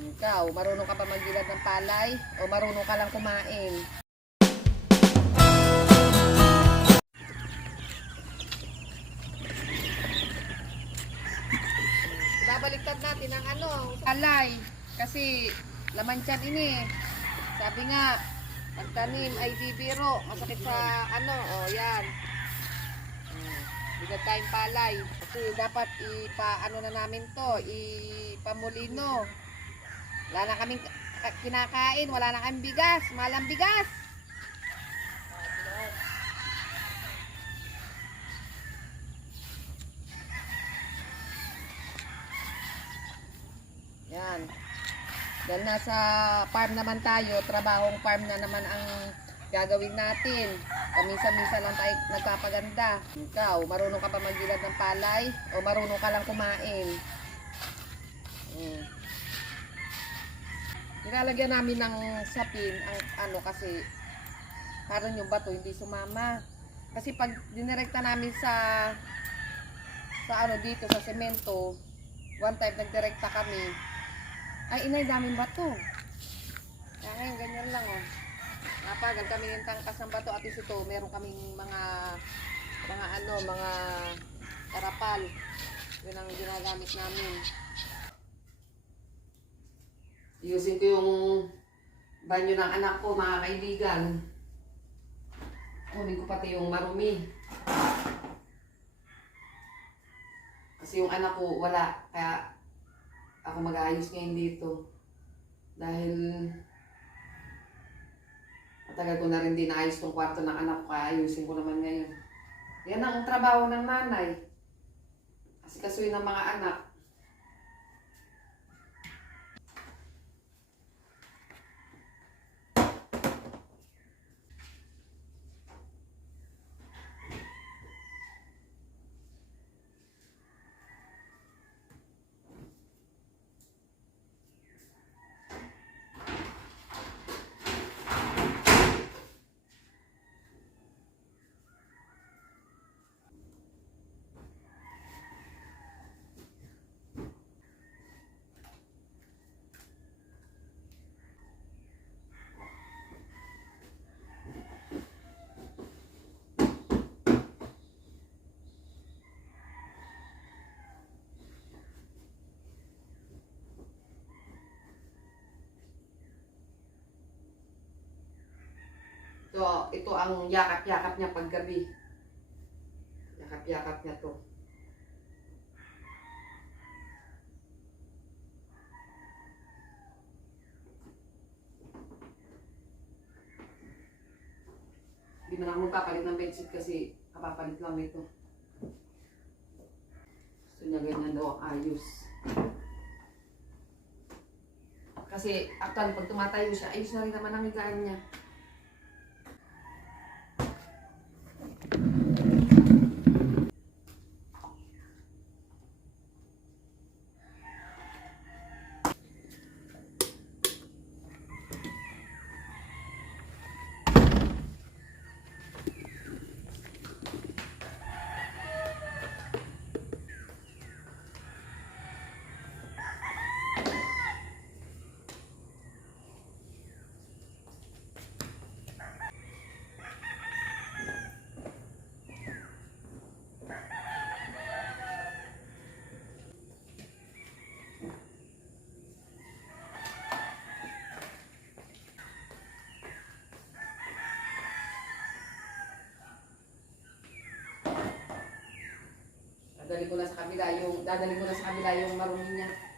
Ikaw, marunong ka pa magbilad ng palay o marunong ka lang kumain? Babaliktad natin ang palay. Kasi laman tiyan ini. Sabi nga, pagtanim ay di biro. Masakit sa yan. Bilad tayong palay. Kasi dapat na namin to, ipamulino. Wala na kaming kinakain, wala na kaming bigas, malang bigas. Yan. Dahil nasa farm naman tayo, trabahong farm na naman ang gagawin natin. Kamisa-misa lang tayo nagpapaganda. Ikaw, marunong ka pa magbilad ng palay o marunong ka lang kumain? Nilalagyan namin ng sapin ang kasi parang yung bato hindi sumama. Kasi pag dinirekta namin sa dito sa semento, one time nagdirekta kami, ay inay daming bato. Kaya ngayon ganyan lang napagan kami ng tangkas ng bato at ito meron kaming mga karapal. Yun ang ginagamit namin. Ayusin ko yung banyo ng anak ko, mga kaibigan. Kunin ko pati yung marumi. Kasi yung anak ko wala, kaya ako mag-aayos ngayon dito. Dahil matagal ko na rin din naayos tong kwarto ng anak ko, kaya ayusin ko naman ngayon. Yan ang trabaho ng nanay. Kasi kasuyin ng mga anak. Ito ang yakap-yakap niya paggabi. Yakap-yakap niya to. Hindi na ako magpapalit ng bedsheet kasi kapapalit lang ito. Gusto niya ganyan daw ang ayos. Kasi actually pag tumatayo siya, ayos na rin naman ang higaan niya. Dadalhin ko na sa kabila yung marumi niya.